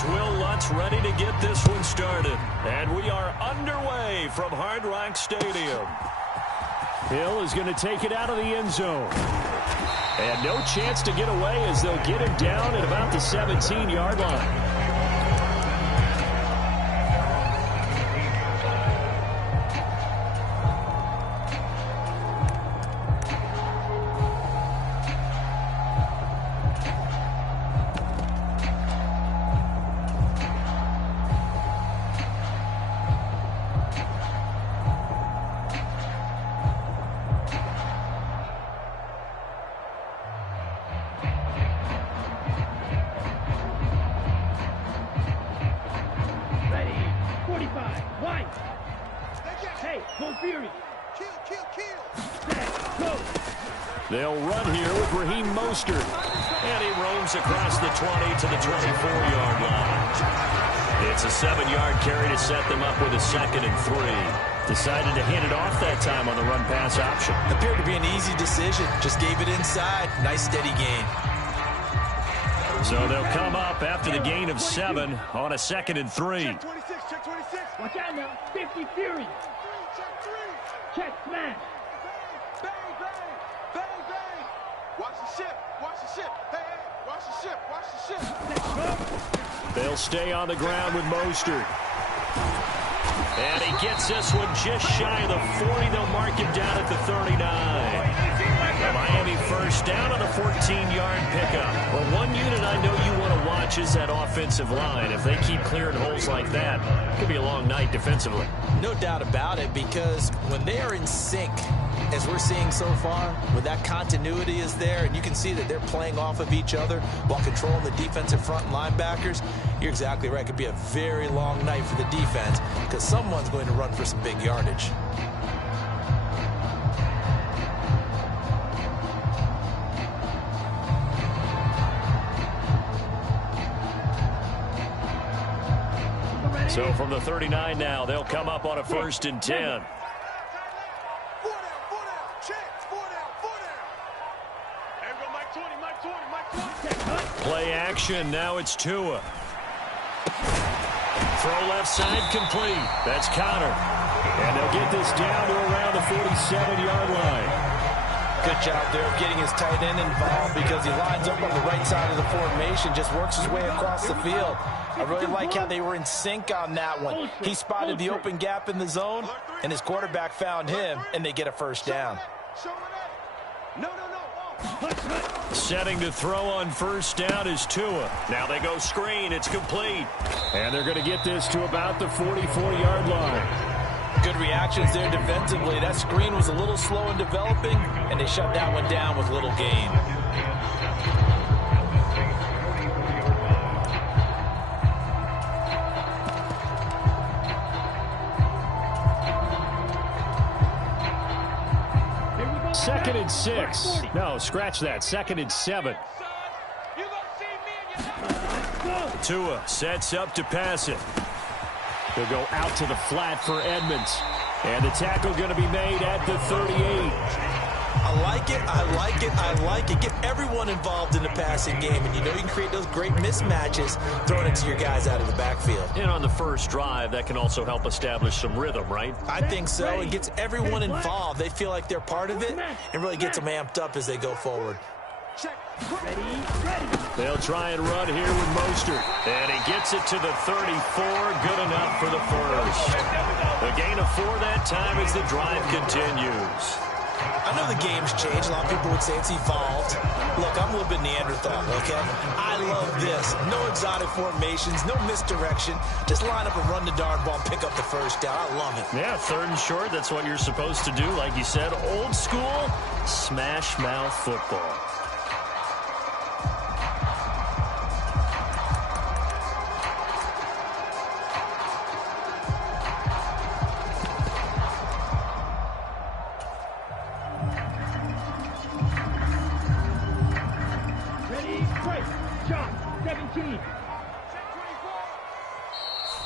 Here's Will Lutz ready to get this one started. And we are underway from Hard Rock Stadium. Hill is going to take it out of the end zone. And no chance to get away as they'll get him down at about the 17-yard line. They'll run here with Raheem Mostert. And he roams across the 20 to the 24-yard line. It's a 7-yard carry to set them up with a 2nd and 3. Decided to hand it off that time on the run-pass option. Appeared to be an easy decision. Just gave it inside. Nice steady gain. So they'll come up after the gain of 7 on a 2nd and 3. Check 26, check 26. Watch out now. 50 Fury. Check smash. Bang, bang, bang, bang. Watch the ship, watch the ship. Hey, hey, watch the ship, watch the ship. They'll stay on the ground with Mostert. And he gets this one just shy of the 40. They'll mark him down at the 39. The Miami first down on a 14-yard pickup. Well, one unit I know you want to watch is that offensive line. If they keep clearing holes like that, it could be a long night defensively. No doubt about it, because when they are in sync, as we're seeing so far, when that continuity is there, and you can see that they're playing off of each other while controlling the defensive front linebackers, you're exactly right. It could be a very long night for the defense because someone's going to run for some big yardage. So from the 39 now, they'll come up on a 1st and 10. Play action. Now it's Tua. Throw left side complete. That's Connor. And they'll get this down to around the 47-yard line. Good job there of getting his tight end involved because he lines up on the right side of the formation, just works his way across the field. I really like how they were in sync on that one. He spotted the open gap in the zone, and his quarterback found him, and they get a 1st down. Setting to throw on 1st down is Tua. Now they go screen. It's complete. And they're going to get this to about the 44-yard line. Good reactions there defensively. That screen was a little slow in developing, and they shut that one down with little gain. Second and 6. No, scratch that. 2nd and 7. Tua sets up to pass it. He'll go out to the flat for Edmonds. And the tackle going to be made at the 38. I like it, I like it, I like it. Get everyone involved in the passing game, and you know you can create those great mismatches throwing it to your guys out of the backfield. And on the first drive, that can also help establish some rhythm, right? I think so. It gets everyone involved. They feel like they're part of it, and really gets them amped up as they go forward. They'll try and run here with Mostert. And he gets it to the 34. Good enough for the 1st. The gain of 4 that time as the drive continues. I know the game's changed. A lot of people would say it's evolved. Look, I'm a little bit Neanderthal, okay? I love this. No exotic formations, no misdirection. Just line up and run the darn ball and pick up the 1st down. I love it. Yeah, 3rd and short. That's what you're supposed to do. Like you said, old school, smash mouth football.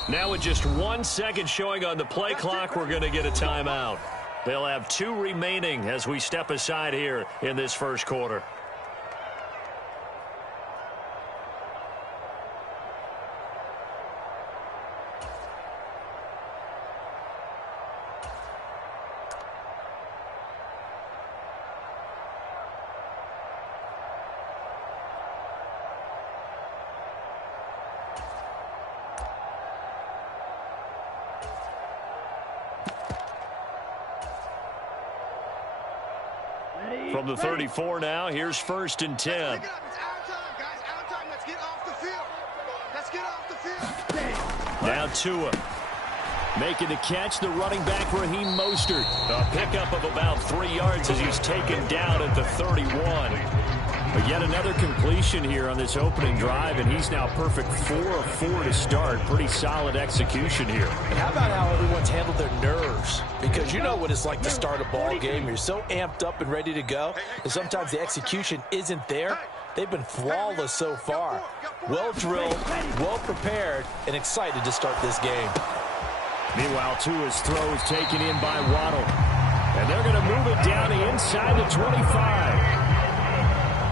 Now with just 1 second showing on the play clock, we're going to get a timeout. They'll have 2 remaining as we step aside here in this 1st quarter. From the 34 now, here's 1st and 10. It's our time, guys. Our time. Let's get off the field. Let's get off the field. Now Tua. Making the catch, the running back, Raheem Mostert. A pickup of about 3 yards as he's taken down at the 31. But yet another completion here on this opening drive, and he's now perfect 4 of 4 to start. Pretty solid execution here. And how about how everyone's handled their nerves? Because you know what it's like to start a ball game. You're so amped up and ready to go, and sometimes the execution isn't there. They've been flawless so far. Well drilled, well prepared, and excited to start this game. Meanwhile, Tua's throw is taken in by Waddle. And they're going to move it down to inside the 25.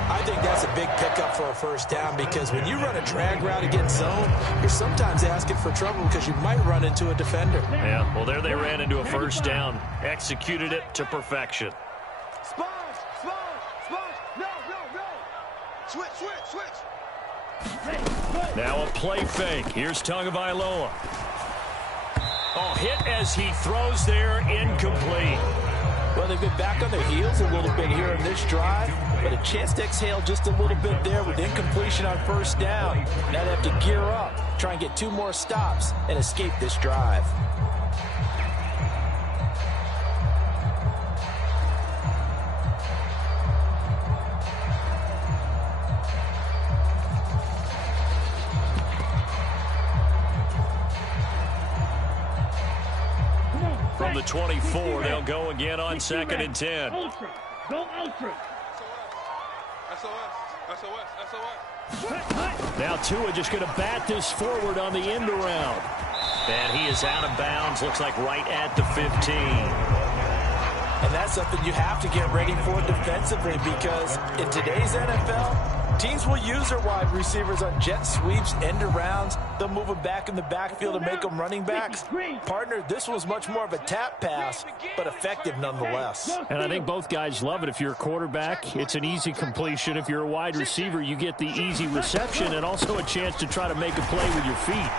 I think that's a big pickup for a first down because when you run a drag route against zone, you're sometimes asking for trouble because you might run into a defender. Yeah, well, there they ran into a first down. Executed it to perfection. Sponge. No. Switch. Now a play fake. Here's Tagovailoa. Oh, hit as he throws there, incomplete. Well, they've been back on their heels a little bit here in this drive, but a chance to exhale just a little bit there with incompletion on first down. Now they have to gear up, try and get 2 more stops, and escape this drive. From the 24, they'll go again on 2nd and 10. Ultra. Go ultra. SOS. Now Tua just going to bat this forward on the end around. And he is out of bounds, looks like right at the 15. And that's something you have to get ready for defensively because in today's NFL, teams will use their wide receivers on jet sweeps, end arounds. They'll move them back in the backfield and make them running backs. Partner, this was much more of a tap pass, but effective nonetheless. And I think both guys love it. If you're a quarterback, it's an easy completion. If you're a wide receiver, you get the easy reception and also a chance to try to make a play with your feet.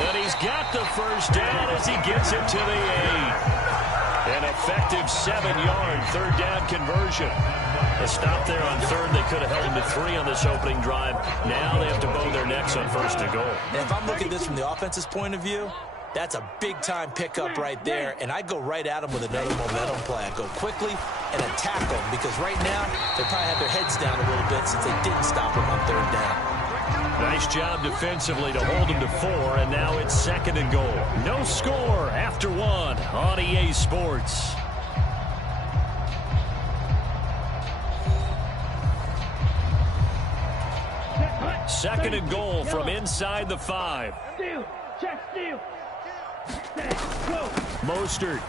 And he's got the first down as he gets it to the 8. An effective 7-yard third down conversion. A stop there on third. They could have held him to 3 on this opening drive. Now they have to bow their necks on 1st and goal. And if I'm looking at this from the offense's point of view, that's a big-time pickup right there. And I go right at him with another momentum play. I go quickly and attack them because right now they probably have their heads down a little bit since they didn't stop him on 3rd down. Nice job defensively to hold him to 4, and now it's 2nd and goal. No score after 1 on EA Sports. Second and goal from inside the 5. Steal. Check steal. Mostert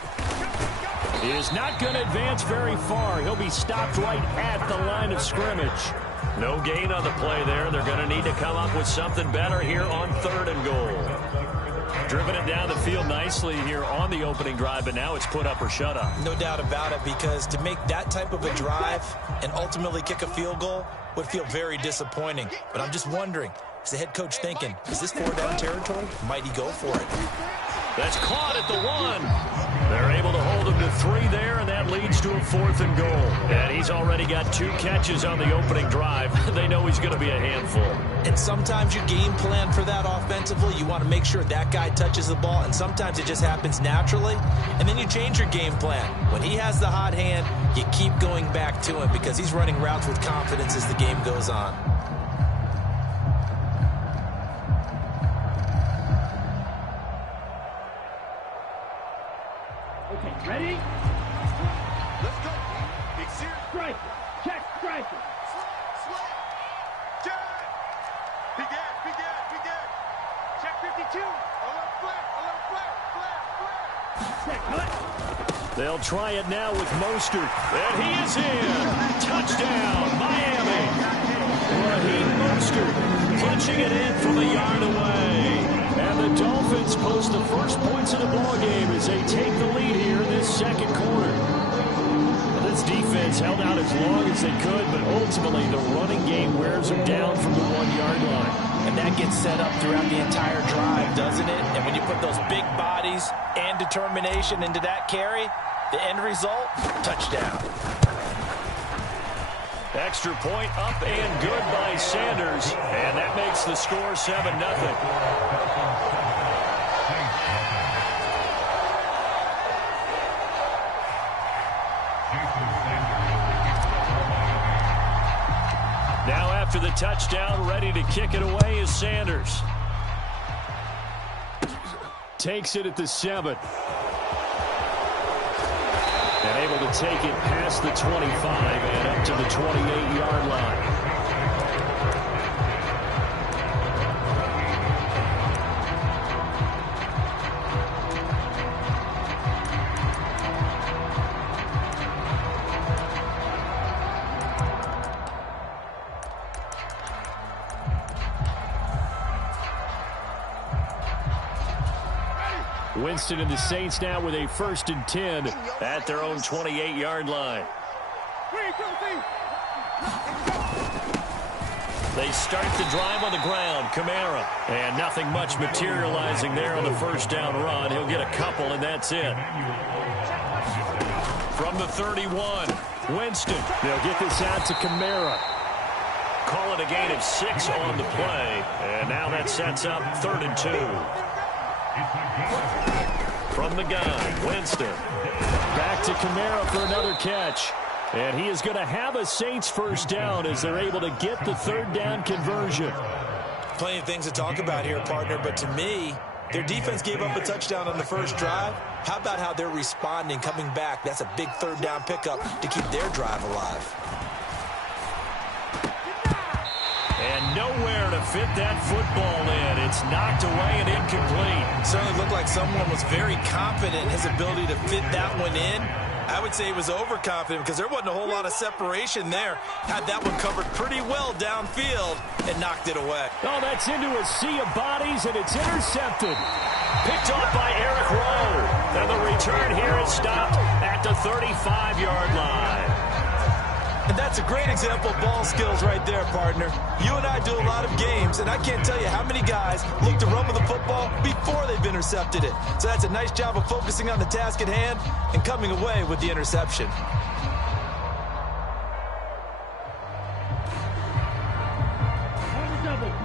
is not going to advance very far. He'll be stopped right at the line of scrimmage. No gain on the play there. They're going to need to come up with something better here on 3rd and goal. Driven it down the field nicely here on the opening drive, but now it's put up or shut up. No doubt about it, because to make that type of a drive and ultimately kick a field goal would feel very disappointing. But I'm just wondering, is the head coach thinking, is this 4-down territory? Might he go for it? That's caught at the 1. They're able to hold him to 3 there, and that leads to a 4th and goal. And he's already got 2 catches on the opening drive. They know he's going to be a handful. And sometimes you game plan for that offensively. You want to make sure that guy touches the ball, and sometimes it just happens naturally. And then you change your game plan. When he has the hot hand, you keep going back to him because he's running routes with confidence as the game goes on. Okay, ready? Let's go. Big series. Striker. Check striker. Check. Begin. Check 52. Alert flare. Check cut. They'll try it now with Mostert. And he is in. Touchdown, Miami. Raheem Mostert punching it in from a yard away. And the Dolphins post the first points of the ballgame as they take the lead here in this second quarter. Well, this defense held out as long as they could, but ultimately the running game wears them down from the 1-yard line. And that gets set up throughout the entire drive, doesn't it? And when you put those big bodies and determination into that carry, the end result, touchdown. Extra point up and good by Sanders. And that makes the score 7-0. Now after the touchdown, ready to kick it away is Sanders. Takes it at the 7. And able to take it past the 25 and up to the 28-yard line. Winston and the Saints now with a 1st and 10 at their own 28-yard line. They start the drive on the ground. Kamara. And nothing much materializing there on the first down run. He'll get a couple, and that's it. From the 31, Winston. They'll get this out to Kamara. Call it a gain of 6 on the play. And now that sets up 3rd and 2. From the gun, Winston. Back to Kamara for another catch. And he is going to have a Saints first down as they're able to get the 3rd down conversion. Plenty of things to talk about here, partner, but to me, their defense gave up a touchdown on the first drive. How about how they're responding, coming back? That's a big 3rd down pickup to keep their drive alive. And nowhere to fit that football in. It's knocked away and incomplete. Certainly looked like someone was very confident in his ability to fit that one in. I would say he was overconfident because there wasn't a whole lot of separation there. Had that one covered pretty well downfield and knocked it away. Oh, that's into a sea of bodies, and it's intercepted. Picked off by Eric Rowe. And the return here is stopped at the 35-yard line. And that's a great example of ball skills right there, partner. You and I do a lot of games, and I can't tell you how many guys look to run with the football before they've intercepted it. So that's a nice job of focusing on the task at hand and coming away with the interception.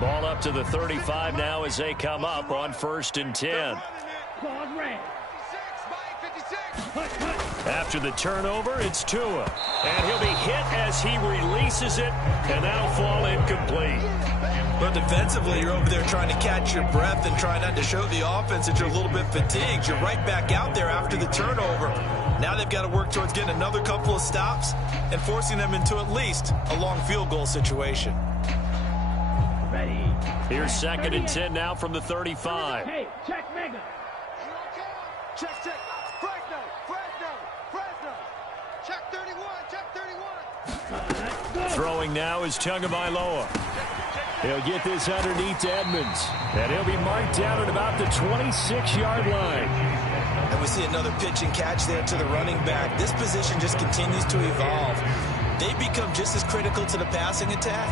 Ball up to the 35 now as they come up on 1st and 10. After the turnover, it's Tua. And he'll be hit as he releases it, and that'll fall incomplete. But defensively, you're over there trying to catch your breath and try not to show the offense that you're a little bit fatigued. You're right back out there after the turnover. Now they've got to work towards getting another couple of stops and forcing them into at least a long field goal situation. Here's 2nd and 10 now from the 35. Hey, check Mega. Check. Check 31, check 31. Throwing now is Tagovailoa. He'll get this underneath to Edmonds. And he'll be marked down at about the 26-yard line. And we see another pitch and catch there to the running back. This position just continues to evolve. They become just as critical to the passing attack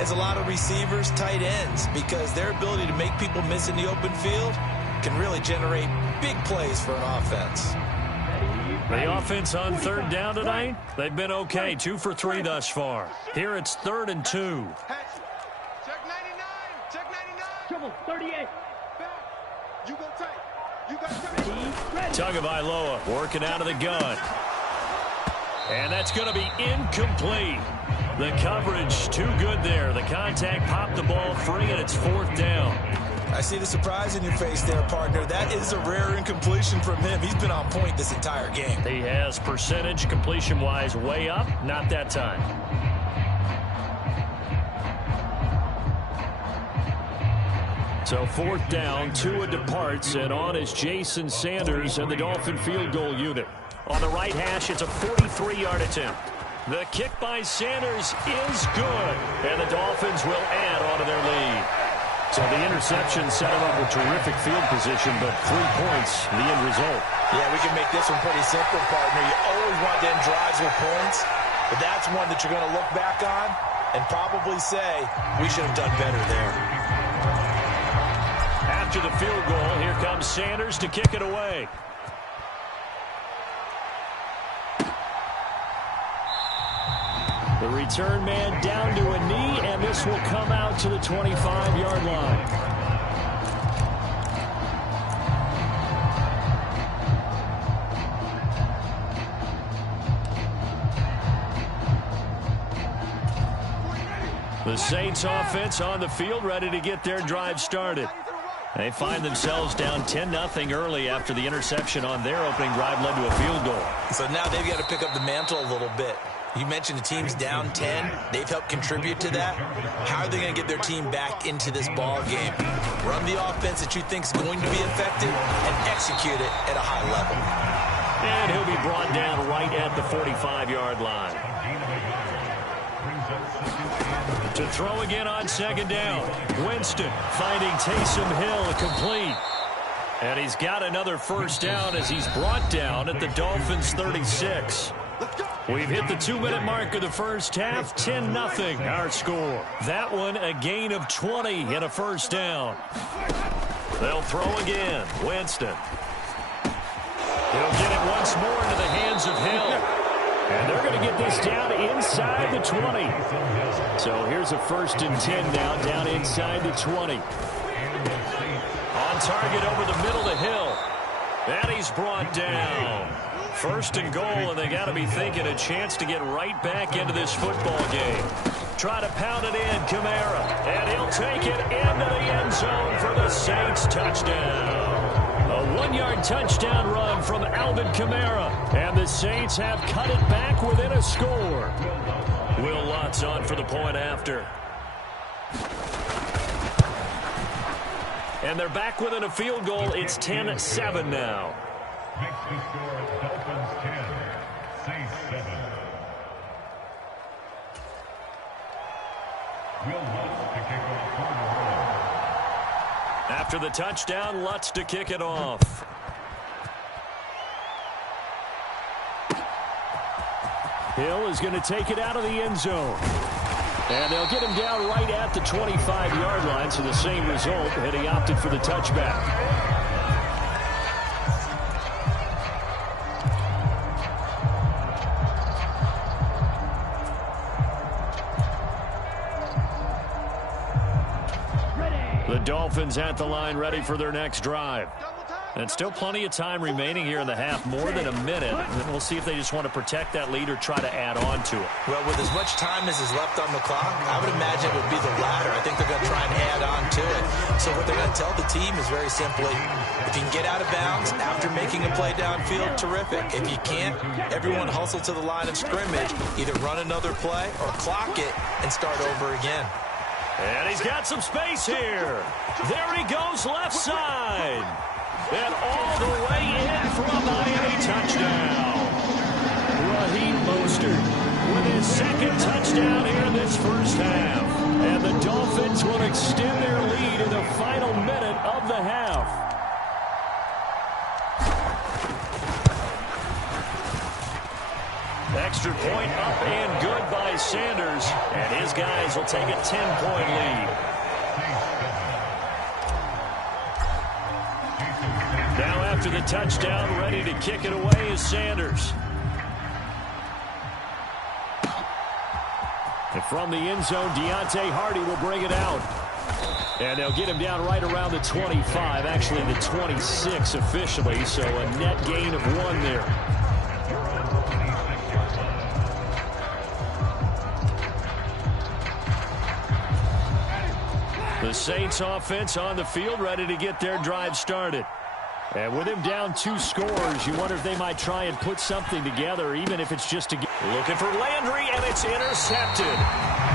as a lot of receivers, tight ends, because their ability to make people miss in the open field can really generate big plays for an offense. The offense on 3rd down tonight, they've been okay, 2 for 3 thus far. Here it's 3rd and 2. Check 99, check 99. Trouble, 38. You go tight. You got tight. Tagovailoa working out of the gun. And that's going to be incomplete. The coverage too good there. The contact popped the ball free, and it's 4th down. I see the surprise in your face there, partner. That is a rare incompletion from him. He's been on point this entire game. He has percentage completion-wise way up. Not that time. So 4th down, Tua departs, and on is Jason Sanders and the Dolphin field goal unit. On the right hash, it's a 43-yard attempt. The kick by Sanders is good, and the Dolphins will add on to their lead. So the interception set him up with terrific field position, but 3 points, the end result. Yeah, we can make this one pretty simple, partner. You always want them drives with points, but that's one that you're going to look back on and probably say, we should have done better there. After the field goal, here comes Sanders to kick it away. The return man down to a knee, and this will come out to the 25-yard line. The Saints offense on the field, ready to get their drive started. They find themselves down 10-0 early after the interception on their opening drive led to a field goal. So now they've got to pick up the mantle a little bit. You mentioned the team's down 10. They've helped contribute to that. How are they going to get their team back into this ball game? Run the offense that you think is going to be effective and execute it at a high level. And he'll be brought down right at the 45-yard line. To throw again on second down. Winston finding Taysom Hill complete. And he's got another first down as he's brought down at the Dolphins' 36. We've hit the 2-minute mark of the first half. 10-0 our score. That one a gain of 20 and a first down. They'll throw again. Winston. He'll get it once more into the hands of Hill. And they're going to get this down inside the 20. So here's a 1st and 10 now, down inside the 20. On target over the middle to Hill. And he's brought down. 1st and goal, and they got to be thinking a chance to get right back into this football game. Try to pound it in, Kamara. And he'll take it into the end zone for the Saints touchdown. A 1-yard touchdown run from Alvin Kamara. And the Saints have cut it back within a score. Will Lutz on for the point after. And they're back within a field goal. It's 10-7 now. Makes the score Dolphins 10, Saints 7. Will Lutz to kick off for the Rams. After the touchdown, Lutz to kick it off. Hill is going to take it out of the end zone. And they'll get him down right at the 25-yard line, so the same result, and he opted for the touchback. The Dolphins at the line, ready for their next drive. And still plenty of time remaining here in the half, more than a minute. And then we'll see if they just want to protect that lead or try to add on to it. Well, with as much time as is left on the clock, I would imagine it would be the latter. I think they're going to try and add on to it. So what they're going to tell the team is very simply, if you can get out of bounds after making a play downfield, terrific. If you can't, everyone hustle to the line of scrimmage, either run another play or clock it and start over again. And he's got some space here. There he goes, left side. And all the way in for a Miami touchdown. Raheem Mostert with his second touchdown here in this first half. And the Dolphins will extend their lead in the final minute of the half. Extra point up and good by Sanders. And his guys will take a 10-point lead. Now after the touchdown, ready to kick it away is Sanders. And from the end zone, Deontay Hardy will bring it out. And they'll get him down right around the 25, actually the 26 officially, so a net gain of 1 there. The Saints offense on the field, ready to get their drive started. And with him down 2 scores, you wonder if they might try and put something together, even if it's just to get... Looking for Landry, and it's intercepted.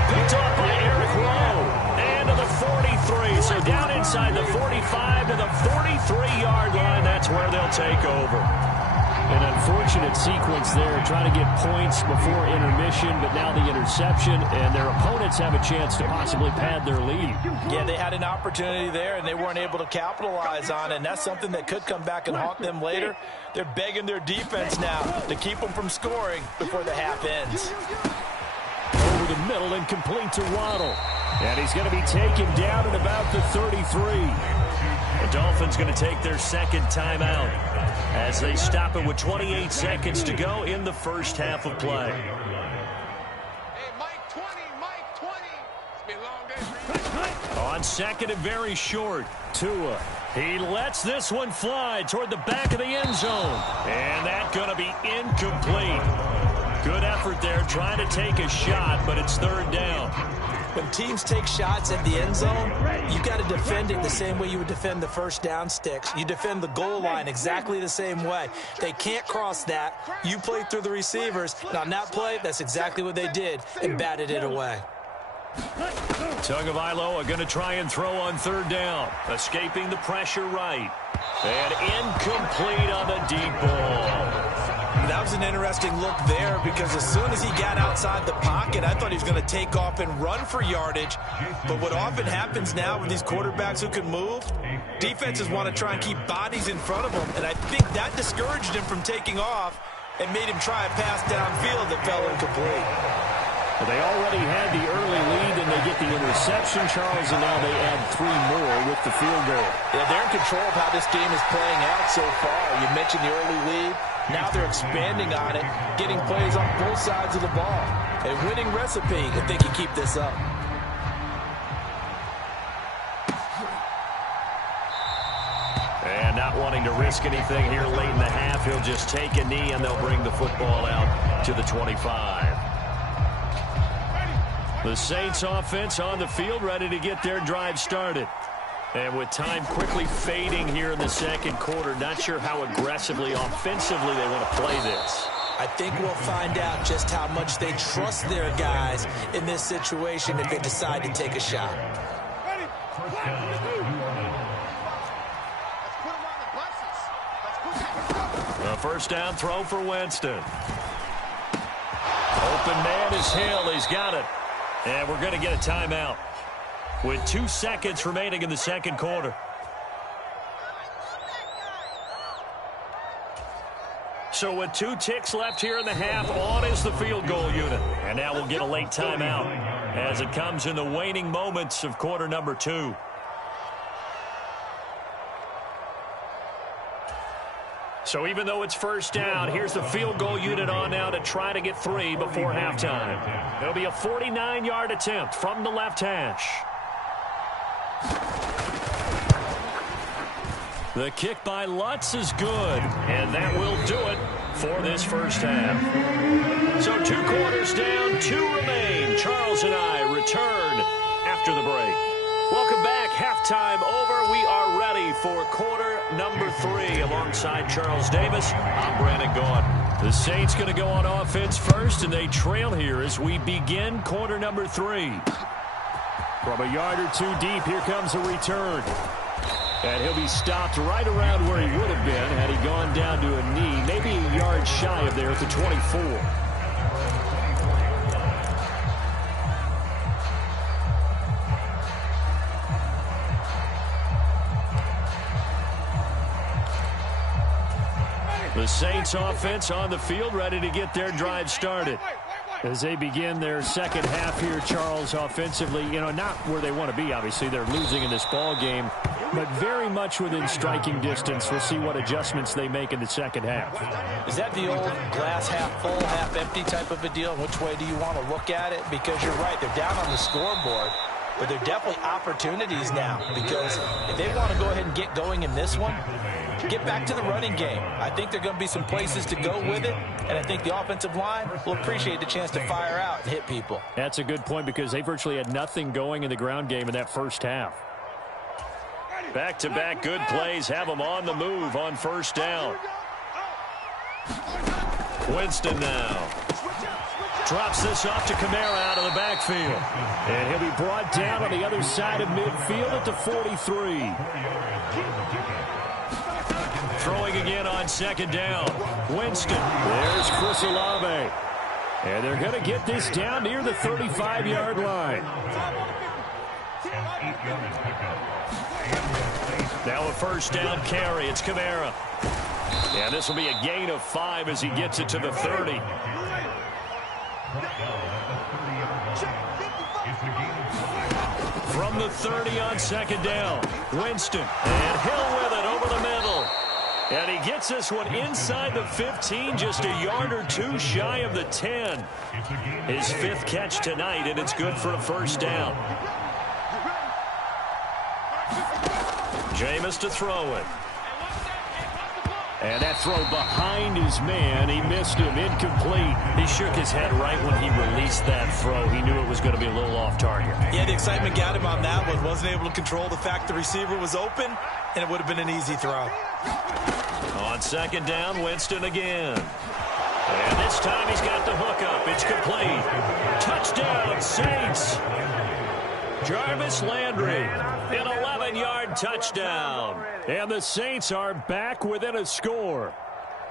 Picked off by Eric Rowe. And to the 43. So down inside the 45 to the 43-yard line. That's where they'll take over. An unfortunate sequence there, trying to get points before intermission, but now the interception, and their opponents have a chance to possibly pad their lead. Yeah, they had an opportunity there, and they weren't able to capitalize on it, and that's something that could come back and haunt them later. They're begging their defense now to keep them from scoring before the half ends. Over the middle and complete to Waddle. And he's going to be taken down at about the 33. The Dolphins going to take their second timeout as they stop it with 28 seconds to go in the first half of play. Hey, Mike. On second and very short, Tua. He lets this one fly toward the back of the end zone. And that's going to be incomplete. Good effort there trying to take a shot, but it's third down. When teams take shots at the end zone, you got to defend it the same way you would defend the first down sticks. You defend the goal line exactly the same way. They can't cross that. You play through the receivers. And on that play, that's exactly what they did and batted it away. Tagovailoa going to try and throw on third down. Escaping the pressure right. And incomplete on the deep ball. That was an interesting look there because as soon as he got outside the pocket, I thought he was going to take off and run for yardage. But what often happens now with these quarterbacks who can move, defenses want to try and keep bodies in front of them. And I think that discouraged him from taking off and made him try a pass downfield that fell incomplete. Well, they already had the early lead, and they get the interception, Charles, and now they add 3 more with the field goal. Yeah, they're in control of how this game is playing out so far. You mentioned the early lead. Now they're expanding on it, getting plays on both sides of the ball. A winning recipe if they can keep this up. And not wanting to risk anything here late in the half, he'll just take a knee, and they'll bring the football out to the 25. The Saints offense on the field, ready to get their drive started. And with time quickly fading here in the second quarter, not sure how aggressively, offensively they want to play this. I think we'll find out just how much they trust their guys in this situation if they decide to take a shot. A first down throw for Winston. Open man is Hill. He's got it. And we're going to get a timeout with 2 seconds remaining in the second quarter. So with 2 ticks left here in the half, on is the field goal unit. And now we'll get a late timeout as it comes in the waning moments of quarter number 2. So even though it's first down, here's the field goal unit on now to try to get 3 before halftime. It'll be a 49-yard attempt from the left hash. The kick by Lutz is good, and that will do it for this first half. So 2 quarters down, 2 remain. Charles and I return after the break. Welcome back. Halftime over. We are ready for quarter number 3. Alongside Charles Davis, I'm Brandon Gaudin. The Saints going to go on offense first, and they trail here as we begin quarter number 3. From a yard or 2 deep, here comes a return. And he'll be stopped right around where he would have been had he gone down to a knee, maybe a yard shy of there at the 24. The Saints offense on the field, ready to get their drive started. As they begin their second half here, Charles, offensively, not where they want to be, obviously. They're losing in this ball game, but very much within striking distance. We'll see what adjustments they make in the second half. Is that the old glass half full, half empty type of a deal? Which way do you want to look at it? Because you're right, they're down on the scoreboard, but they're definitely opportunities now, because if they want to go ahead and get going in this one, get back to the running game. I think there are going to be some places to go with it, and I think the offensive line will appreciate the chance to fire out and hit people. That's a good point because they virtually had nothing going in the ground game in that first half. Back-to-back good plays have them on the move on first down. Winston now. Drops this off to Kamara out of the backfield. And he'll be brought down on the other side of midfield at the 43. Throwing again on second down. Winston. There's Chris Olave. And they're going to get this down near the 35-yard line. Now a first down carry. It's Kamara. And this will be a gain of 5 as he gets it to the 30. From the 30 on second down. Winston. And Hill with it over the middle. And he gets this one inside the 15, just a yard or 2 shy of the 10. His 5th catch tonight, and it's good for a first down. Jameis to throw it. And that throw behind his man, he missed him, incomplete. He shook his head right when he released that throw. He knew it was going to be a little off target. Yeah, the excitement got him on that one. Wasn't able to control the fact the receiver was open, and it would have been an easy throw. On second down, Winston again. And this time he's got the hook up. It's complete. Touchdown, Saints. Jarvis Landry, an 11-yard touchdown. And the Saints are back within a score.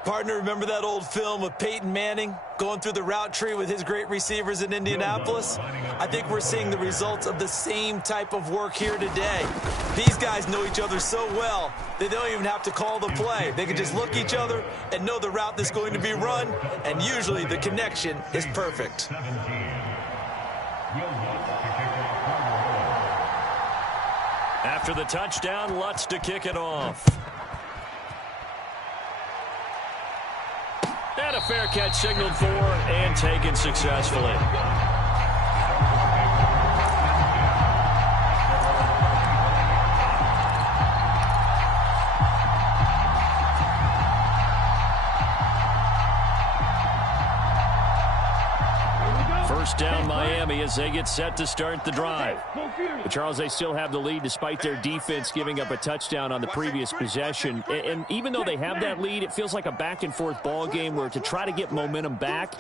Partner, remember that old film of Peyton Manning going through the route tree with his great receivers in Indianapolis? I think we're seeing the results of the same type of work here today. These guys know each other so well that they don't even have to call the play. They can just look each other and know the route that's going to be run, and usually the connection is perfect. After the touchdown, Lutz to kick it off. And a fair catch signaled for and taken successfully. First down Miami as they get set to start the drive. But Charles, they still have the lead despite their defense giving up a touchdown on the previous possession. And even though they have that lead, it feels like a back-and-forth ball game where to try to get momentum back,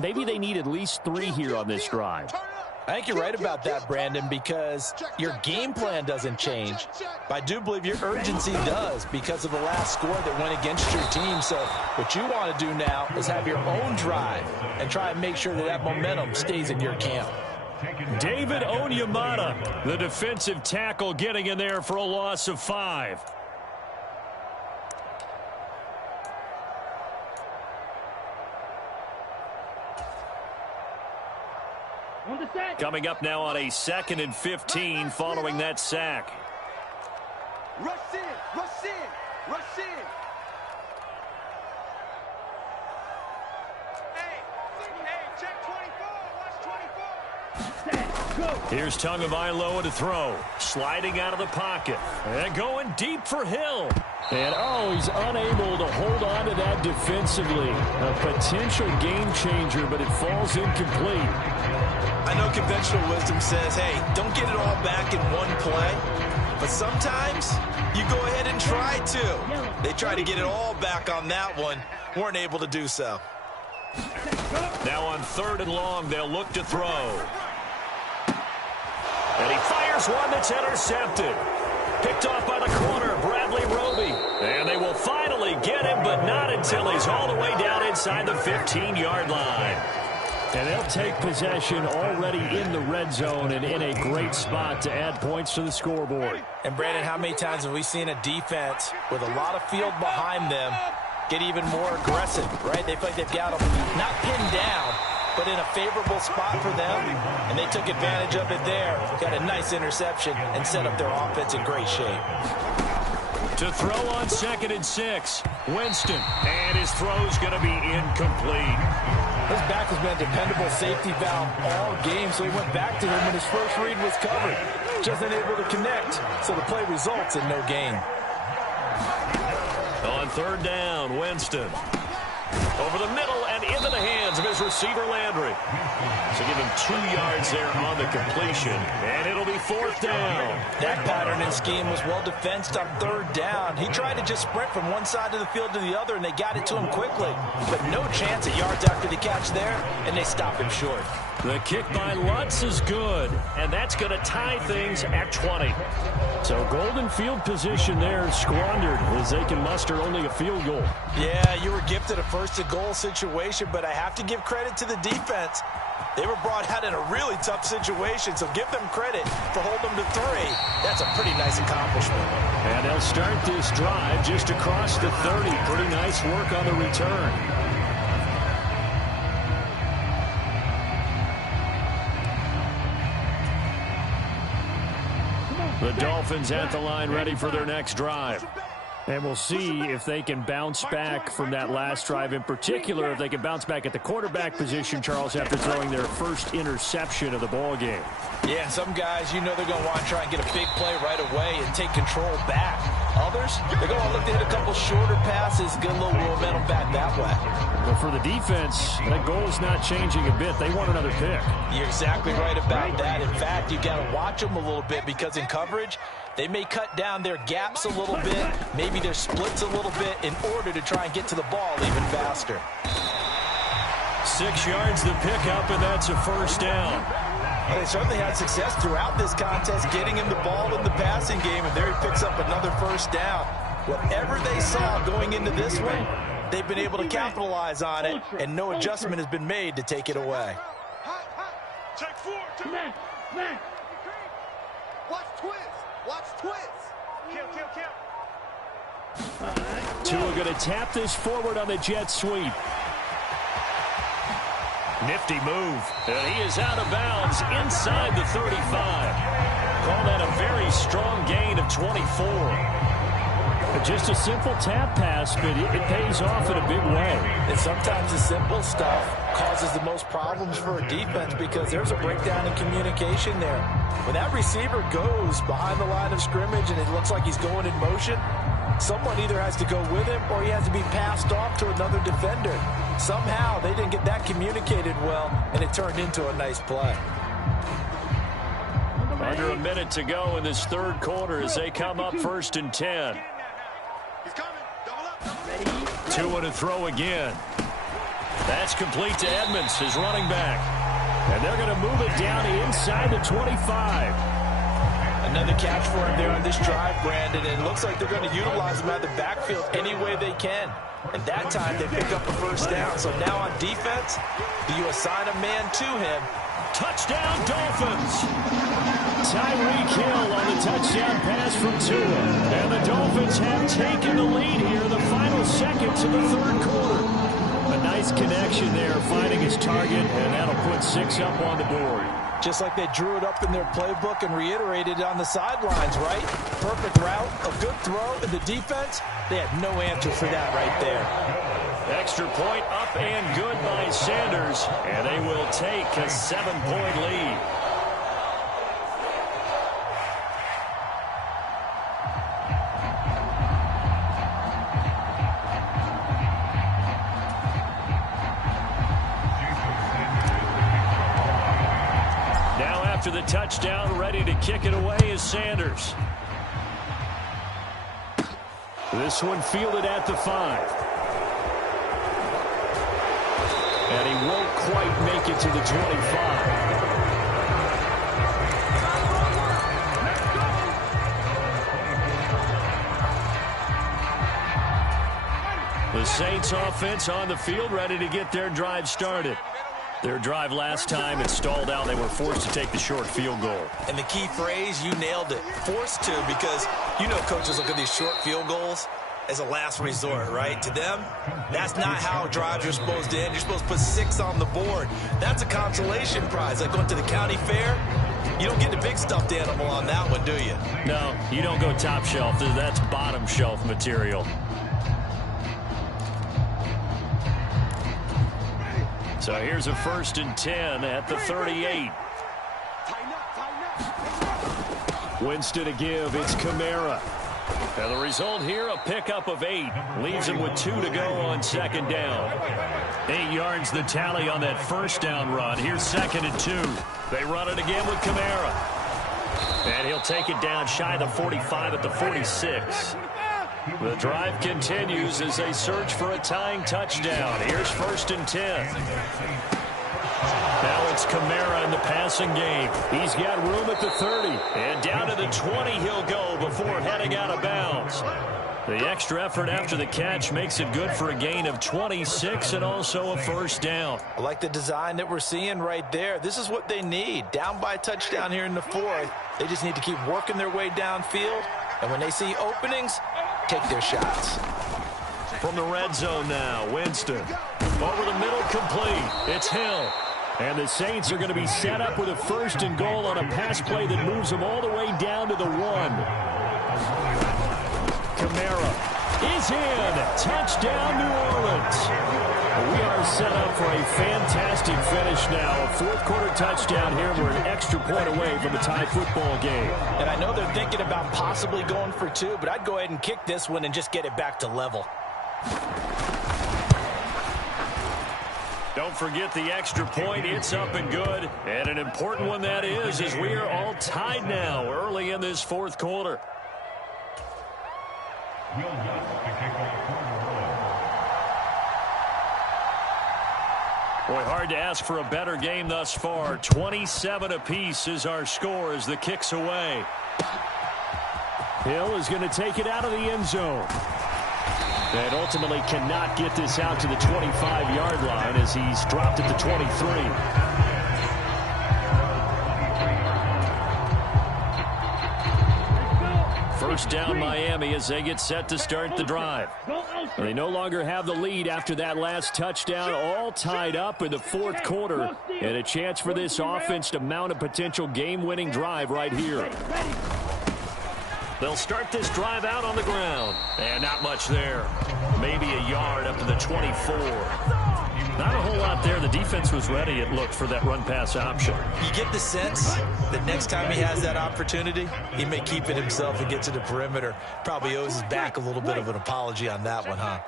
maybe they need at least 3 here on this drive. I think you're right about that, Brandon, because your game plan doesn't change. But I do believe your urgency does because of the last score that went against your team. So what you want to do now is have your own drive and try and make sure that that momentum stays in your camp. David Onyemata, the defensive tackle, getting in there for a loss of 5. Coming up now on a 2nd and 15 following that sack. Rush in, rush in, rush in. Hey, check 24, watch 24. Here's Tagovailoa to throw. Sliding out of the pocket. And going deep for Hill. And, he's unable to hold on to that defensively. A potential game changer, but it falls incomplete. I know conventional wisdom says, hey, don't get it all back in one play. But sometimes you go ahead and try to. They tried to get it all back on that one. Weren't able to do so. Now on 3rd and long, they'll look to throw. And he fires one that's intercepted. Picked off by the corner, Bradley Roby. And they will finally get him, but not until he's all the way down inside the 15-yard line. And they'll take possession already in the red zone and in a great spot to add points to the scoreboard. And, Brandon, how many times have we seen a defense with a lot of field behind them get even more aggressive, right? They feel like they've got them not pinned down, but in a favorable spot for them, and they took advantage of it there. Got a nice interception and set up their offense in great shape. To throw on 2nd and 6, Winston, and his throw's going to be incomplete. His back has been a dependable safety valve all game, so he went back to him when his first read was covered. Just unable to connect, so the play results in no gain. On 3rd down, Winston. Over the middle and into the hands of his receiver, Landry. So give him 2 yards there on the completion, and it'll be 4th down. That pattern and scheme was well defensed on 3rd down. He tried to just sprint from one side of the field to the other, and they got it to him quickly. But no chance at yards after the catch there, and they stopped him short. The kick by Lutz is good, and that's going to tie things at 20. So golden field position there squandered as they can muster only a field goal. Yeah, you were gifted a first-and-goal situation, but I have to give credit to the defense. They were brought out in a really tough situation, so give them credit for holding them to 3. That's a pretty nice accomplishment. And they'll start this drive just across the 30. Pretty nice work on the return. The Dolphins at the line ready for their next drive. And we'll see if they can bounce back from that last drive, in particular if they can bounce back at the quarterback position, Charles, after throwing their first interception of the ball game. Yeah, some guys, you know they're going to want to try and get a big play right away and take control back. Others, they're going to look to hit a couple shorter passes, get a little momentum back that way. But for the defense, that goal's not changing a bit. They want another pick. You're exactly right about that. In fact, you got to watch them a little bit because in coverage, they may cut down their gaps a little bit, maybe their splits a little bit in order to try and get to the ball even faster. 6 yards the pickup, and that's a first down. Well, they certainly had success throughout this contest getting him the ball in the passing game, and there he picks up another first down. Whatever they saw going into this one, they've been able to capitalize on it, and no adjustment has been made to take it away. Check 4. Smash. Watch twist. Watch twist. Kill. Tua going to tap this forward on the jet sweep. Nifty move. And he is out of bounds inside the 35. Call that a very strong gain of 24. Just a simple tap pass, but it pays off in a big way. And sometimes the simple stuff causes the most problems for a defense because there's a breakdown in communication there. When that receiver goes behind the line of scrimmage and it looks like he's going in motion, someone either has to go with him or he has to be passed off to another defender. Somehow they didn't get that communicated well, and it turned into a nice play. Under a minute to go in this third quarter as they come up 1st and 10. Tua to throw again. That's complete to Edmonds, his running back. And they're going to move it down inside the 25. Another catch for him there on this drive, Brandon, and it looks like they're going to utilize him out of the backfield any way they can. And that time they pick up a first down. So now on defense, do you assign a man to him? Touchdown, Dolphins! Tyreek Hill on the touchdown pass from Tua. And the Dolphins have taken the lead here in the final seconds of the third quarter. A nice connection there, finding his target, and that'll put 6 up on the board. Just like they drew it up in their playbook and reiterated it on the sidelines, right? Perfect route, a good throw, and the defense, they had no answer for that right there. Extra point up and good by Sanders, and they will take a 7-point lead. Now after the touchdown, ready to kick it away is Sanders. This one fielded at the 5. And he won't quite make it to the 25. The Saints offense on the field, ready to get their drive started. Their drive last time, it stalled out. They were forced to take the short field goal. And the key phrase, you nailed it. Forced to, because you know coaches look at these short field goals as a last resort, right? To them, that's not how drives are supposed to end. You're supposed to put 6 on the board. That's a consolation prize. Like going to the county fair, you don't get the big stuffed animal on that one, do you? No, you don't go top shelf. That's bottom shelf material. So here's a 1st and 10 at the 38. Winston to give. It's Kamara. And the result here, a pickup of 8. Leaves him with 2 to go on 2nd down. 8 yards the tally on that first down run. Here's 2nd and 2. They run it again with Kamara. And he'll take it down shy of the 45 at the 46. The drive continues as they search for a tying touchdown. Here's 1st and 10. Now it's Kamara in the passing game. He's got room at the 30. And down to the 20 he'll go before heading out of bounds. The extra effort after the catch makes it good for a gain of 26 and also a first down. I like the design that we're seeing right there. This is what they need. Down by a touchdown here in the 4th. They just need to keep working their way downfield. And when they see openings, take their shots. From the red zone now, Winston. Over the middle, complete. It's Hill. And the Saints are going to be set up with a 1st and goal on a pass play that moves them all the way down to the 1. Kamara is in. Touchdown, New Orleans. We are set up for a fantastic finish now. A fourth-quarter touchdown here. We're an extra point away from a tie football game. And I know they're thinking about possibly going for two, but I'd go ahead and kick this one and just get it back to level. Don't forget the extra point. It's up and good. And an important one that is, as we are all tied now early in this fourth quarter. Will West to kick off quarter one. Boy, hard to ask for a better game thus far. 27 apiece is our score as the kick's away. Hill is going to take it out of the end zone. And ultimately cannot get this out to the 25-yard line as he's dropped at the 23. First down Miami as they get set to start the drive. They no longer have the lead after that last touchdown, all tied up in the fourth quarter. And a chance for this offense to mount a potential game-winning drive right here. They'll start this drive out on the ground. And not much there. Maybe a yard up to the 24. Not a whole lot there. The defense was ready, it looked, for that run-pass option. You get the sense that next time he has that opportunity, he may keep it himself and get to the perimeter. Probably owes his back a little bit of an apology on that one, huh?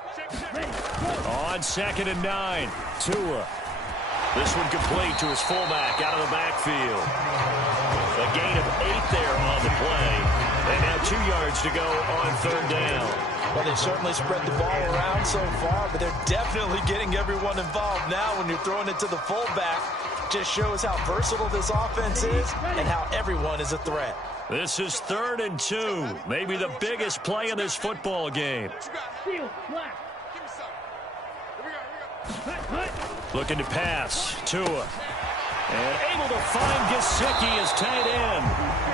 On 2nd and 9, Tua. This one complete to his fullback out of the backfield. A gain of 8 there on the play. And now 2 yards to go on third down. Well, they've certainly spread the ball around so far, but they're definitely getting everyone involved now when you're throwing it to the fullback. Just shows how versatile this offense is and how everyone is a threat. This is 3rd and 2. Maybe the biggest play in this football game. Looking to pass. Tua. And able to find Gesicki as tight end.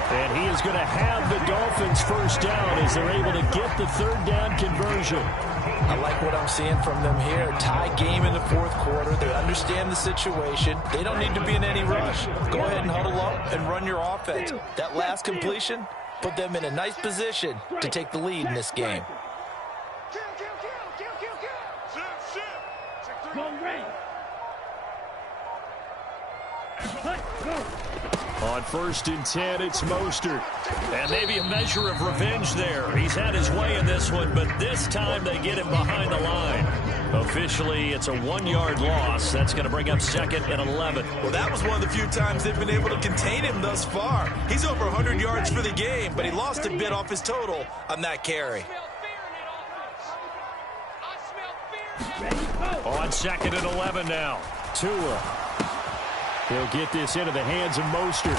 And he is going to have the Dolphins first down as they're able to get the third down conversion. I like what I'm seeing from them here. Tie game in the fourth quarter. They understand the situation. They don't need to be in any rush. Go ahead and huddle up and run your offense. That last completion put them in a nice position to take the lead in this game. On 1st and 10, it's Mostert. And maybe a measure of revenge there. He's had his way in this one, but this time they get him behind the line. Officially, it's a 1-yard loss. That's going to bring up 2nd and 11. Well, that was one of the few times they've been able to contain him thus far. He's over 100 yards for the game, but he lost a bit off his total on that carry. On 2nd and 11 now. Tua. He'll get this into the hands of Mostert.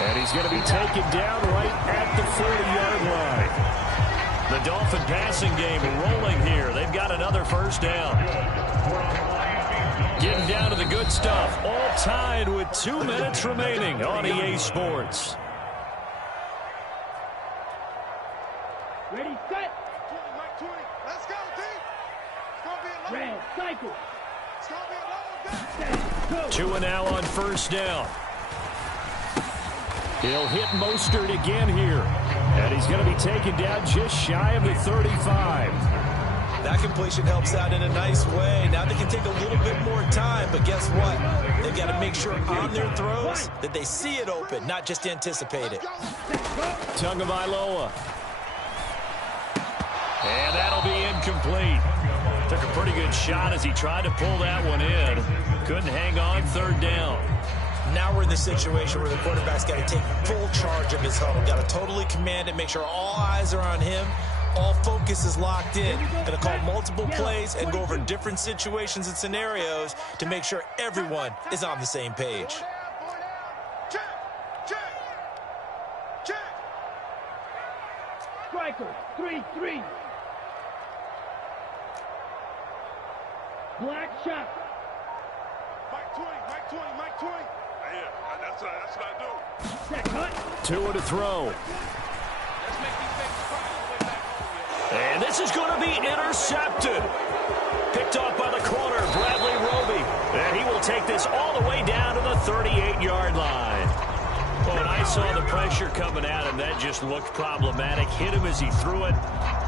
And he's going to be taken down right at the 40-yard line. The Dolphin passing game rolling here. They've got another first down. Getting down to the good stuff. All tied with 2 minutes remaining on EA Sports. Ready, set. 20. Let's go, D. It's going to be a long cycle. It's going to be a long day. Tua now on first down. He'll hit Mostert again here. And he's going to be taken down just shy of the 35. That completion helps out in a nice way. Now they can take a little bit more time, but guess what? They've got to make sure on their throws that they see it open, not just anticipate it. Tagovailoa. And that'll be incomplete. Took a pretty good shot as he tried to pull that one in. Couldn't hang on third down. Now we're in the situation where the quarterback's got to take full charge of his huddle. Got to totally command it, make sure all eyes are on him. All focus is locked in. Going to call multiple plays and go over different situations and scenarios to make sure everyone is on the same page. Striker, 3-3. Black shot. Mike 20. Yeah, that's what I do. Set, cut. Tua to throw. And this is going to be intercepted. Picked off by the corner, Bradley Roby. And he will take this all the way down to the 38-yard line. Well, when I saw the pressure coming at him, that just looked problematic. Hit him as he threw it.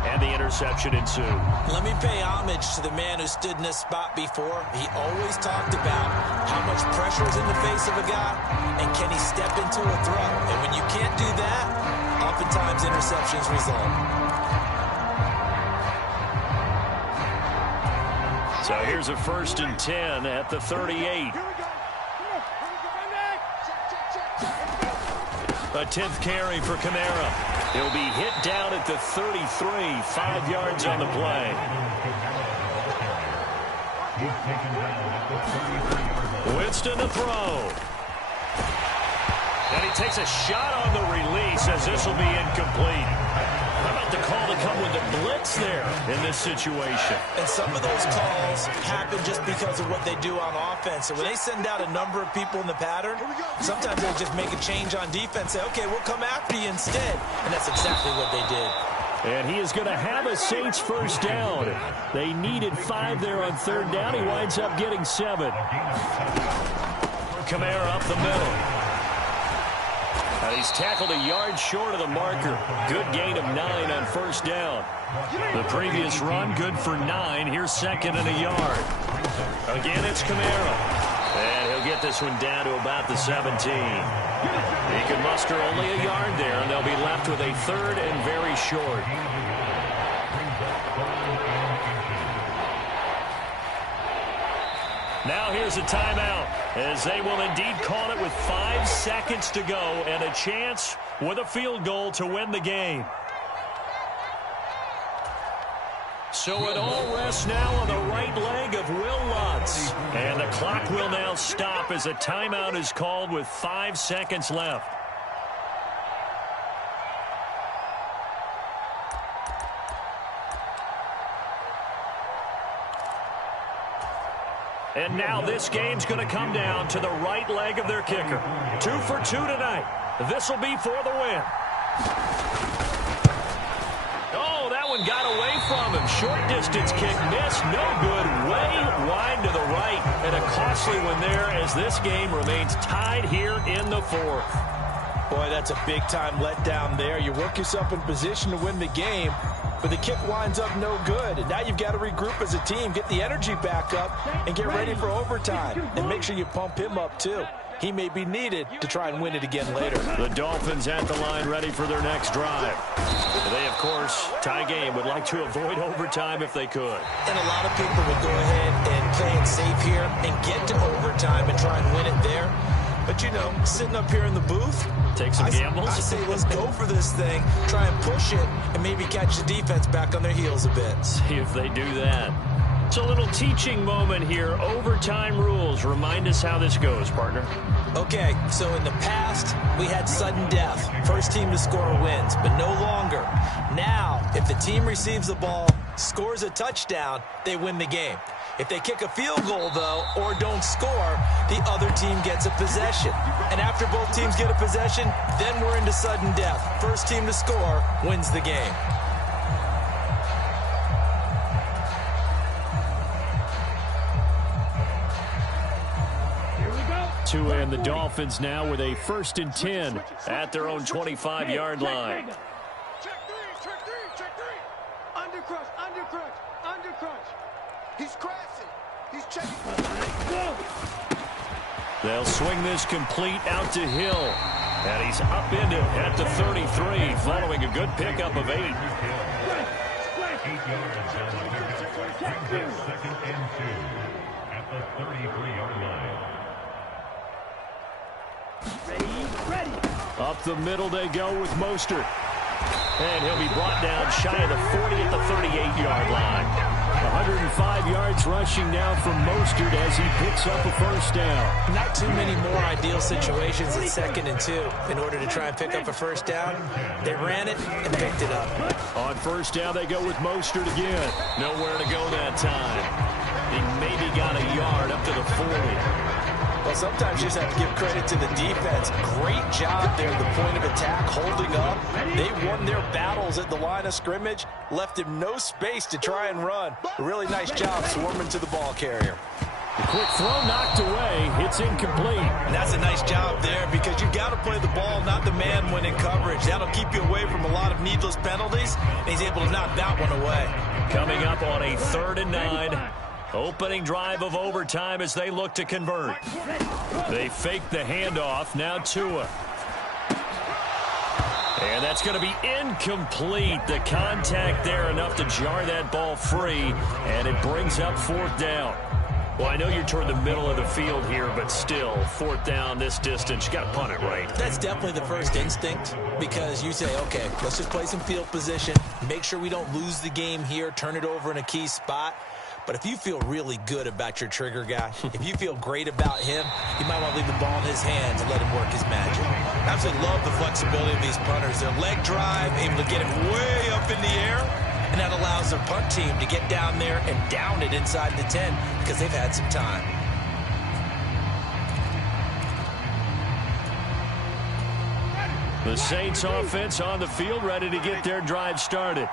And the interception ensued. Let me pay homage to the man who stood in this spot before. He always talked about how much pressure is in the face of a guy, and can he step into a throw. And when you can't do that, oftentimes interceptions result. So here's a 1st and 10 at the 38. A 10th carry for Kamara. He'll be hit down at the 33, 5 yards on the play. Winston to throw. And he takes a shot on the release as this will be incomplete. How about the call to come with the blitz there in this situation? And some of those calls happen just because of what they do on offense. So when they send out a number of people in the pattern, sometimes they just make a change on defense, say, okay, we'll come after you instead. And that's exactly what they did. And he is going to have a Saints 1st down. They needed 5 there on 3rd down. He winds up getting 7. Kamara up the middle. He's tackled a yard short of the marker. Good gain of 9 on 1st down. The previous run, good for 9. Here's 2nd and a yard. Again, it's Kamara. And he'll get this one down to about the 17. He can muster only a yard there, and they'll be left with a 3rd and very short. Now here's a timeout, as they will indeed call it with 5 seconds to go and a chance with a field goal to win the game. So it all rests now on the right leg of Will Lutz. And the clock will now stop as a timeout is called with 5 seconds left. And now this game's going to come down to the right leg of their kicker. 2 for 2 tonight. This will be for the win. Oh, that one got away from him. Short distance kick missed. No good. Way wide to the right. And a costly one there as this game remains tied here in the 4th. Boy, that's a big-time letdown there. You work yourself in position to win the game, but the kick winds up no good. And now you've got to regroup as a team, get the energy back up, and get ready for overtime. And make sure you pump him up, too. He may be needed to try and win it again later. The Dolphins at the line ready for their next drive. They, of course, tie game, would like to avoid overtime if they could. And a lot of people would go ahead and play it safe here and get to overtime and try and win it there. But, you know, sitting up here in the booth, take some gambles. I say let's go for this thing, try and push it, and maybe catch the defense back on their heels a bit. See if they do that. It's a little teaching moment here. Overtime rules. Remind us how this goes, partner. Okay, so in the past, we had sudden death. First team to score wins, but no longer. Now, if the team receives the ball, scores a touchdown, they win the game. If they kick a field goal, though, or don't score, the other team gets a possession. And after both teams get a possession, then we're into sudden death. First team to score wins the game. Tua and the Dolphins now with a 1st and 10 at their own 25-yard line. Check three. Undercrush. He's crashing. He's checking. They'll swing this complete out to Hill. And he's up into it at the 33, following a good pickup of 8. 8 yards on the carry. 2nd and 2 at the 33-yard line. Up the middle they go with Mostert. And he'll be brought down shy of the 40 at the 38-yard line. 105 yards rushing now from Mostert as he picks up a 1st down. Not too many more ideal situations at 2nd and 2 in order to try and pick up a 1st down. They ran it and picked it up. On 1st down, they go with Mostert again. Nowhere to go that time. He maybe got a yard up to the 40. Well, sometimes you just have to give credit to the defense. Great job there at the point of attack, holding up. They won their battles at the line of scrimmage, left him no space to try and run. A really nice job swarming to the ball carrier. The quick throw knocked away. It's incomplete. And that's a nice job there because you got to play the ball, not the man when in coverage. That'll keep you away from a lot of needless penalties. And he's able to knock that one away. Coming up on a 3rd and 9. Opening drive of overtime as they look to convert. They fake the handoff. Now Tua. And that's going to be incomplete. The contact there enough to jar that ball free. And it brings up 4th down. Well, I know you're toward the middle of the field here, but still, 4th down this distance, you got to punt it right. That's definitely the first instinct because you say, okay, let's just play some field position, make sure we don't lose the game here, turn it over in a key spot. But if you feel really good about your trigger guy, if you feel great about him, you might want to leave the ball in his hands and let him work his magic. I absolutely love the flexibility of these punters. Their leg drive, able to get it way up in the air. And that allows their punt team to get down there and down it inside the 10 because they've had some time. The Saints offense on the field ready to get their drive started.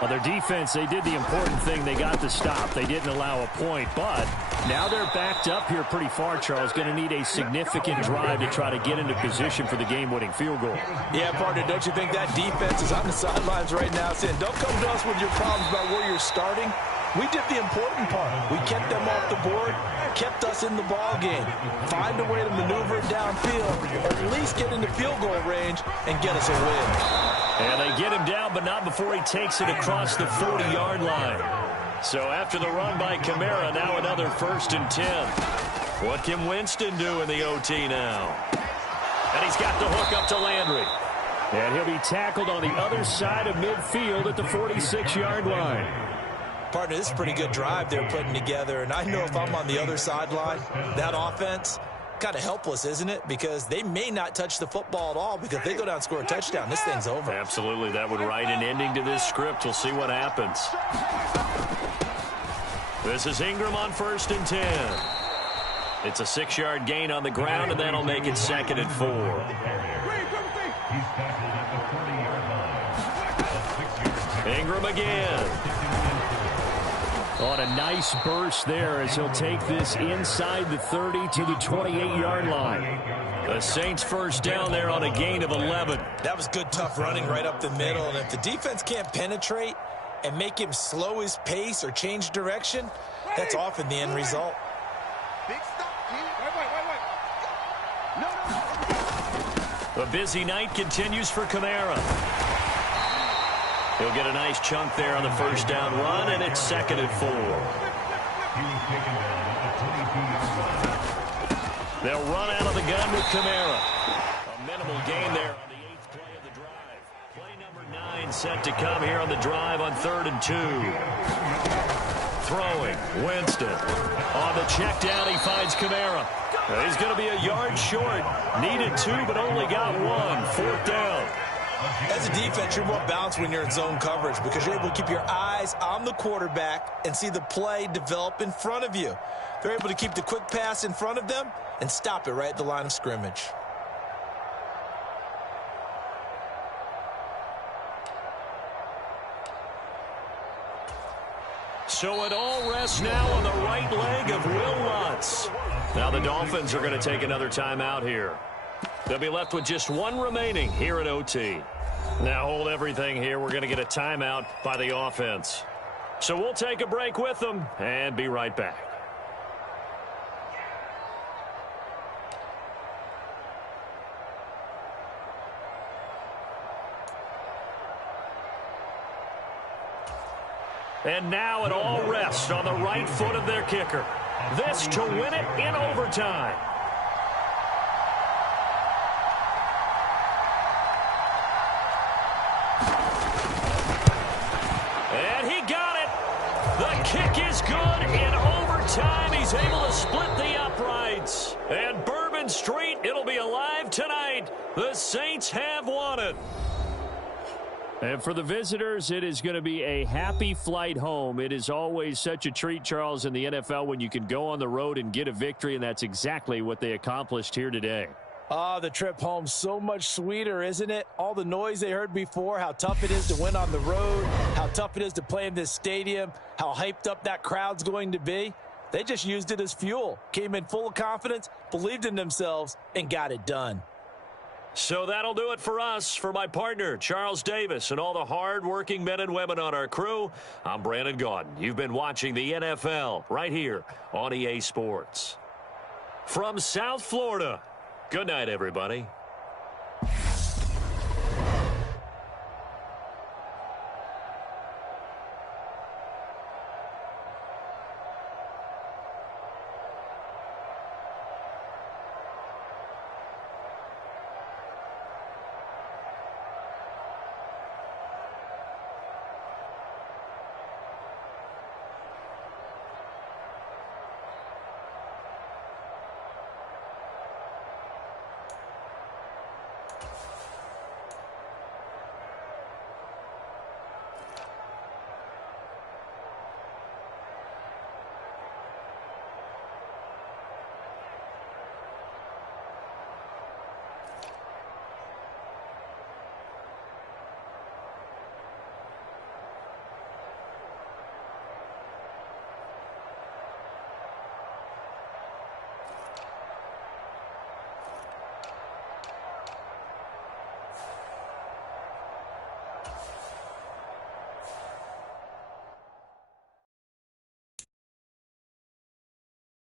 On their defense, they did the important thing. They got the stop. They didn't allow a point, but now they're backed up here pretty far, Charles. Going to need a significant drive to try to get into position for the game-winning field goal. Yeah, partner, don't you think that defense is on the sidelines right now saying, don't come to us with your problems about where you're starting. We did the important part. We kept them off the board, kept us in the ball game. Find a way to maneuver it downfield, or at least get into field goal range and get us a win. And they get him down, but not before he takes it across the 40-yard line. So after the run by Kamara, now another 1st and 10. What can Winston do in the OT now? And he's got the hook up to Landry. And he'll be tackled on the other side of midfield at the 46-yard line. Partner, this is a pretty good drive they're putting together. And I know if I'm on the other sideline, that offense, kind of helpless, isn't it? Because they may not touch the football at all because if they go down and score a touchdown, this thing's over. Absolutely. That would write an ending to this script. We'll see what happens. This is Ingram on 1st and 10. It's a 6-yard gain on the ground, and that'll make it 2nd and 4. Ingram again. On a nice burst there as he'll take this inside the 30 to the 28-yard line. The Saints 1st down there on a gain of 11. That was good, tough running right up the middle. And if the defense can't penetrate and make him slow his pace or change direction, that's often the end result. The busy night continues for Kamara. He'll get a nice chunk there on the 1st down run, and it's 2nd and 4. They'll run out of the gun with Kamara. A minimal gain there on the 8th play of the drive. Play number 9 set to come here on the drive on 3rd and 2. Throwing, Winston. On the check down, he finds Kamara. He's going to be a yard short. Needed 2, but only got 1. 4th down. As a defense, you're more balanced when you're in zone coverage because you're able to keep your eyes on the quarterback and see the play develop in front of you. They're able to keep the quick pass in front of them and stop it right at the line of scrimmage. So it all rests now on the right leg of Will Lutz. Now the Dolphins are going to take another timeout here. They'll be left with just 1 remaining here at OT. Now hold everything here. We're going to get a timeout by the offense. So we'll take a break with them and be right back. And now it all rests on the right foot of their kicker. This to win it in overtime. And he got it. The kick is good in overtime. He's able to split the uprights. And Bourbon Street, it'll be alive tonight. The Saints have won it. And for the visitors, it is going to be a happy flight home. It is always such a treat, Charles, in the NFL when you can go on the road and get a victory, and that's exactly what they accomplished here today. The trip home so much sweeter, isn't it? All the noise they heard before, how tough it is to win on the road, how tough it is to play in this stadium, how hyped up that crowd's going to be. They just used it as fuel. Came in full of confidence, believed in themselves, and got it done. So that'll do it for us. For my partner, Charles Davis, and all the hard-working men and women on our crew, I'm Brandon Gaudin. You've been watching the NFL right here on EA Sports. From South Florida, good night, everybody.